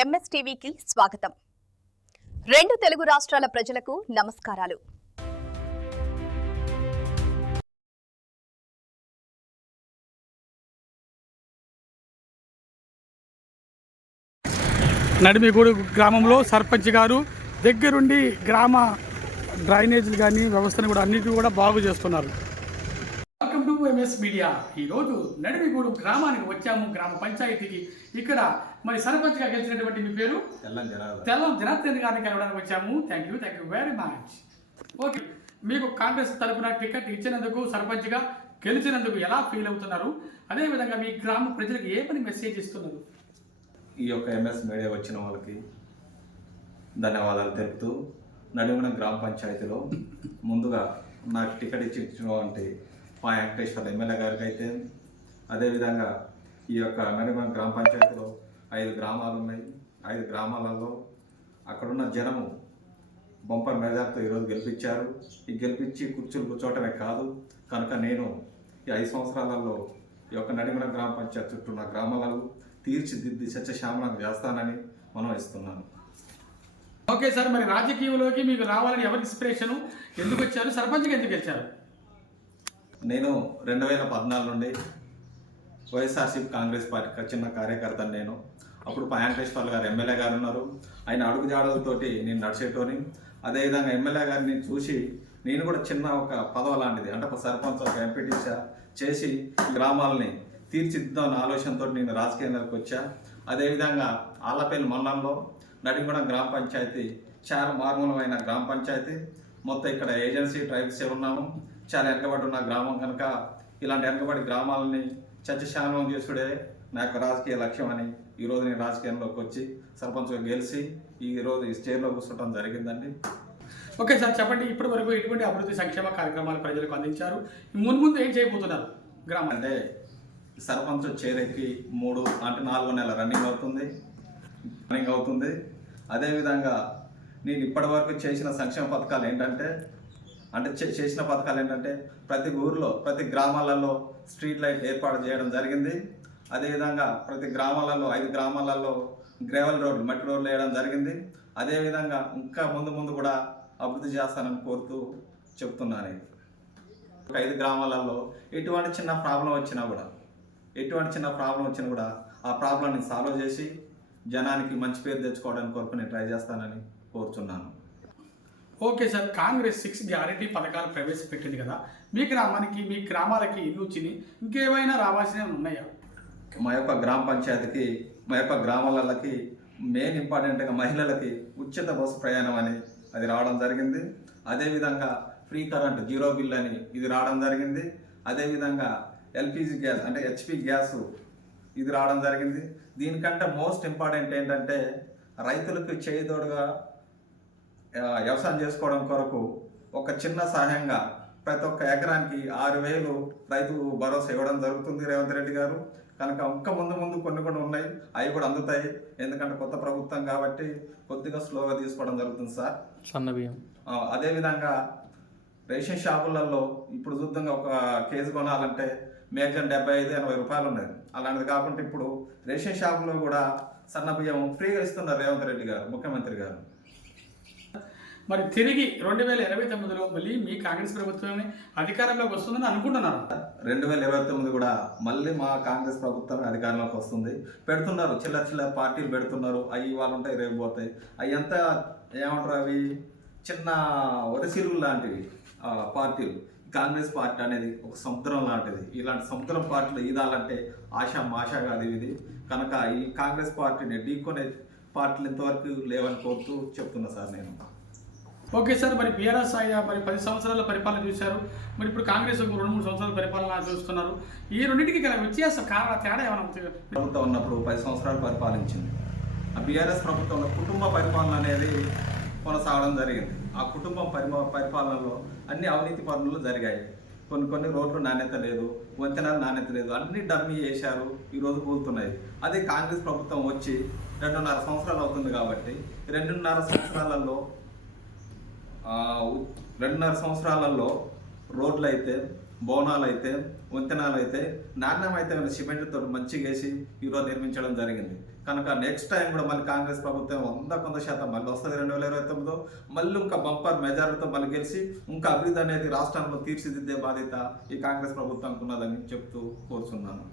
ఎంఎస్టీవీకి స్వాగతం. రెండు తెలుగు రాష్ట్రాల ప్రజలకు నమస్కారాలు. నడిమిగూడు గ్రామంలో సర్పంచ్ గారు దగ్గరుండి గ్రామ డ్రైనేజీలు కానీ వ్యవస్థను కూడా అన్నిటిని కూడా బాగు చేస్తున్నారు. Welcome to MS media. ఈరోజు నడిమిగూడు గ్రామానికి వచ్చాము, గ్రామ పంచాయతీకి. ఇక్కడ మరి సర్పంచ్గా గెలిచినటువంటి మీ పేరు? తెల్లం జనార్దన్ గారిని కలవడానికి వచ్చాము. Thank you very much. Okay, మీకు కాంగ్రెస్ తరఫున టికెట్ ఇచ్చినందుకు, సర్పంచ్గా గెలిచినందుకు ఎలా ఫీల్ అవుతున్నారు? అదేవిధంగా మీ గ్రామ ప్రజలకు ఏ పని మెసేజ్ ఇస్తున్నారు? ఈ యొక్క ఎంఎస్ మీడియా వచ్చిన వాళ్ళకి ధన్యవాదాలు తెలుపుతూ, నడిమిగూడెం గ్రామ పంచాయతీలో ముందుగా నాకు టికెట్ ఇచ్చినటువంటి మా వెంకటేశ్వర ఎమ్మెల్యే గారికి అయితే, అదేవిధంగా ఈ యొక్క నడిమిగూడెం గ్రామ పంచాయతీలో 5 గ్రామాలు ఉన్నాయి. 5 గ్రామాలలో అక్కడున్న జనము బొంపర్ మెజార్టీతో ఈరోజు గెలిపించారు. ఈ గెలిపించి కుర్చీలు కూర్చోవటమే కాదు కనుక నేను ఈ 5 సంవత్సరాలలో ఈ యొక్క నడిమిగూడెం గ్రామ పంచాయతీ చుట్టూ ఉన్న గ్రామాలలో తీర్చిదిద్ది సత్యశ్యామలం చేస్తానని మనం ఇస్తున్నాను. ఓకే సార్, మరి రాజకీయంలోకి మీకు రావాలని ఎవరి ఇన్స్పిరేషను, ఎందుకు వచ్చారు? సర్పంచ్గా ఎందుకు గెలిచారు? నేను 2014 నుండి వైఎస్ఆర్సీపీ కాంగ్రెస్ పార్టీ చిన్న కార్యకర్తను. నేను అప్పుడు వెంకటేశ్వర గారు ఎమ్మెల్యే గారు ఉన్నారు. ఆయన అడుగుజాడలతోటి నేను నడిచేటోని. అదేవిధంగా ఎమ్మెల్యే గారిని చూసి నేను కూడా చిన్న ఒక పదవ లాంటిది, అంటే ఒక సర్పంచ్, ఒక ఎంపీటీసీ చేసి గ్రామాలని తీర్చిదిద్దామన్న ఆలోచనతో నేను రాజకీయాలకు వచ్చా. అదేవిధంగా ఆళ్లపల్లి మండలంలో నడిమిగూడెం గ్రామ పంచాయతీ చాలా మారుమూలమైన గ్రామ పంచాయతీ. మొత్తం ఇక్కడ ఏజెన్సీ ట్రైబ్స్ ఉన్నాము. చాలా వెనకబడి ఉన్న గ్రామం కనుక ఇలాంటి వెనకబడి గ్రామాలని సత్యశ్యామలం చేసుడే నా యొక్క రాజకీయ లక్ష్యం అని ఈరోజు నేను రాజకీయంలోకి వచ్చి సర్పంచ్గా గెలిచి ఈరోజు ఈ స్టేజ్లో కూర్చోవడం జరిగిందండి. ఓకే సార్, చెప్పండి, ఇప్పటి వరకు ఎటువంటి అభివృద్ధి సంక్షేమ కార్యక్రమాలు ప్రజలకు అందించారు? ముందు ఏం చేయబోతున్నారు? గ్రామం అంటే సర్పంచ్ చేరేకి 4 నెలల రన్నింగ్ అవుతుంది. అదేవిధంగా నేను ఇప్పటి వరకు చేసిన సంక్షేమ పథకాలు ఏంటంటే, చేసిన పథకాలు ఏంటంటే ప్రతి ఊరిలో, ప్రతి గ్రామాలలో స్ట్రీట్ లైట్ ఏర్పాటు చేయడం జరిగింది. అదేవిధంగా ప్రతి గ్రామాలలో 5 గ్రామాలలో గ్రేవెల్ రోడ్లు, మట్టి రోడ్లు వేయడం జరిగింది. అదేవిధంగా ఇంకా ముందు కూడా అభివృద్ధి చేస్తానని కోరుతూ చెప్తున్నాను. 5 గ్రామాలలో ఎటువంటి చిన్న ప్రాబ్లం వచ్చినా కూడా ఆ ప్రాబ్లమ్ని సాల్వ్ చేసి జనానికి మంచి పేరు తెచ్చుకోవడానికి కొరకు నేను ట్రై చేస్తానని కోరుచున్నాను. ఓకే సార్, కాంగ్రెస్ 6 గ్యారెంటీ పథకాలు ప్రవేశపెట్టింది కదా, మీ గ్రామానికి, మీ గ్రామాలకి ఇల్లు వచ్చినాయి, ఇంకేమైనా రావాల్సినవి ఉన్నాయా? మా యొక్క గ్రామ పంచాయతీకి, మా యొక్క గ్రామాలకి మెయిన్ ఇంపార్టెంట్గా మహిళలకి ఉచిత బస్సు ప్రయాణం అని అది రావడం జరిగింది. అదేవిధంగా ఫ్రీ కరెంట్ 0 బిల్ అని ఇది రావడం జరిగింది. అదేవిధంగా ఎల్పిజి గ్యాస్ అంటే హెచ్పి గ్యాస్ ఇది రావడం జరిగింది. దీనికంటే మోస్ట్ ఇంపార్టెంట్ ఏంటంటే రైతులకు చేదోడుగా వ్యవసాయం చేసుకోవడం కొరకు ఒక చిన్న సహాయంగా ప్రతి ఒక్క ఎకరానికి 6,000 రైతు భరోసా ఇవ్వడం జరుగుతుంది రేవంత్ రెడ్డి గారు. కనుక ఇంకా ముందు కొన్ని ఉన్నాయి, అవి కూడా అందుతాయి. ఎందుకంటే కొత్త ప్రభుత్వం కాబట్టి కొద్దిగా స్లోగా తీసుకోవడం జరుగుతుంది సార్. సన్నబియ్యం అదేవిధంగా రేషన్ షాపులలో ఇప్పుడు చూద్దాం, ఒక కేజీ కొనాలంటే మేజర్ 75-80 రూపాయలు ఉన్నది. అలాంటిది కాకుండా ఇప్పుడు రేషన్ షాపులో కూడా సన్న బియ్యం ఫ్రీగా ఇస్తున్నారు రేవంత్ రెడ్డి గారు, ముఖ్యమంత్రి గారు. మరి తిరిగి 2029లో మళ్ళీ మీ కాంగ్రెస్ ప్రభుత్వమే అధికారంలోకి వస్తుందని అనుకుంటున్నారు? 2029 కూడా మళ్ళీ మా కాంగ్రెస్ ప్రభుత్వం అధికారంలోకి వస్తుంది. పెడుతున్నారు, చిల్లర పార్టీలు పెడుతున్నారు. అవి వాళ్ళు ఉంటాయి, రేపు పోతాయి. అవి అంతా ఏమంటారు, అవి చిన్న ఒడిసిరులు లాంటివి పార్టీలు. కాంగ్రెస్ పార్టీ అనేది ఒక సముద్రం లాంటిది. ఇలాంటి సముద్రం పార్టీలు ఈదాలంటే మాషా కాదు ఇది. కనుక ఈ కాంగ్రెస్ పార్టీని ఢీకొనే పార్టీలు ఇంతవరకు లేవని కోరుతూ చెప్తున్నా సార్ నేను. ఓకే సార్, మరి బీఆర్ఎస్ మరి 10 సంవత్సరాల పరిపాలన చూశారు, మరి ఇప్పుడు కాంగ్రెస్ 2-3 సంవత్సరాల పరిపాలన చూస్తున్నారు. ఈ రెండింటికి గల వ్యత్యాసం, తేడా ఏమైనా? ప్రభుత్వం ఉన్నప్పుడు 10 సంవత్సరాలు పరిపాలించింది. ఆ బీఆర్ఎస్ ప్రభుత్వంలో కుటుంబ పరిపాలన అనేది కొనసాగడం జరిగింది. ఆ కుటుంబం పరిపాలనలో అన్ని అవినీతి పనులు జరిగాయి. కొన్ని రోడ్లు నాణ్యత లేదు, వంతెనలు నాణ్యత లేదు, అన్ని డమ్మీ చేశారు, ఈరోజు కూలుతున్నాయి. అదే కాంగ్రెస్ ప్రభుత్వం వచ్చి 2.5 సంవత్సరాలు అవుతుంది కాబట్టి 2.5 సంవత్సరాలలో రోడ్లు అయితే, భవనాలు అయితే, వంతెనాలు అయితే, నాణ్యమైతే సిమెంట్తో మంచిగా వేసి ఈరోజు నిర్మించడం జరిగింది. కనుక నెక్స్ట్ టైం కూడా మళ్ళీ కాంగ్రెస్ ప్రభుత్వం 100% మళ్ళీ వస్తుంది 2029 మళ్ళీ ఇంకా బంపర్ మెజారిటీతో మళ్ళీ గెలిచి ఇంకా అభివృద్ధి అనేది రాష్ట్రంలో తీర్చిదిద్దే బాధ్యత ఈ కాంగ్రెస్ ప్రభుత్వానికి ఉన్నదని చెప్తూ కోరుచున్నాను.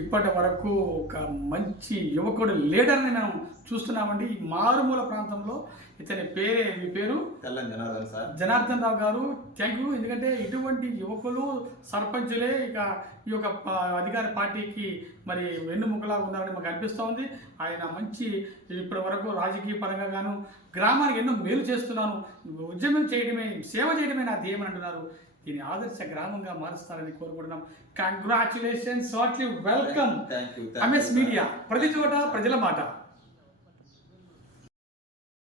ఇప్పటి వరకు ఒక మంచి యువకుడు లీడర్ని మనం చూస్తున్నామండి. ఈ మారుమూల ప్రాంతంలో ఇతని మీ పేరు తెల్లం జనార్దన్ సార్. జనార్దన్ రావు గారు, థ్యాంక్ యూ. ఎందుకంటే ఇటువంటి యువకులు సర్పంచులే ఇక ఈ యొక్క అధికార పార్టీకి మరి వెన్నుముకలా ఉన్నారని మాకు అనిపిస్తూ ఉంది. ఆయన మంచి ఇప్పటి వరకు రాజకీయ పరంగా గాను గ్రామానికి ఎన్నో మేలు చేస్తున్నాను, ఉద్యమం చేయడమే, సేవ చేయడమే నా ధ్యేయం అంటున్నారు. దీని ఆదర్శ గ్రామంగా మారుస్తారని కోరుకుంటున్నాం. Congratulations, heartly welcome. Thank you. MS media, ప్రతి చోట ప్రజల మాట.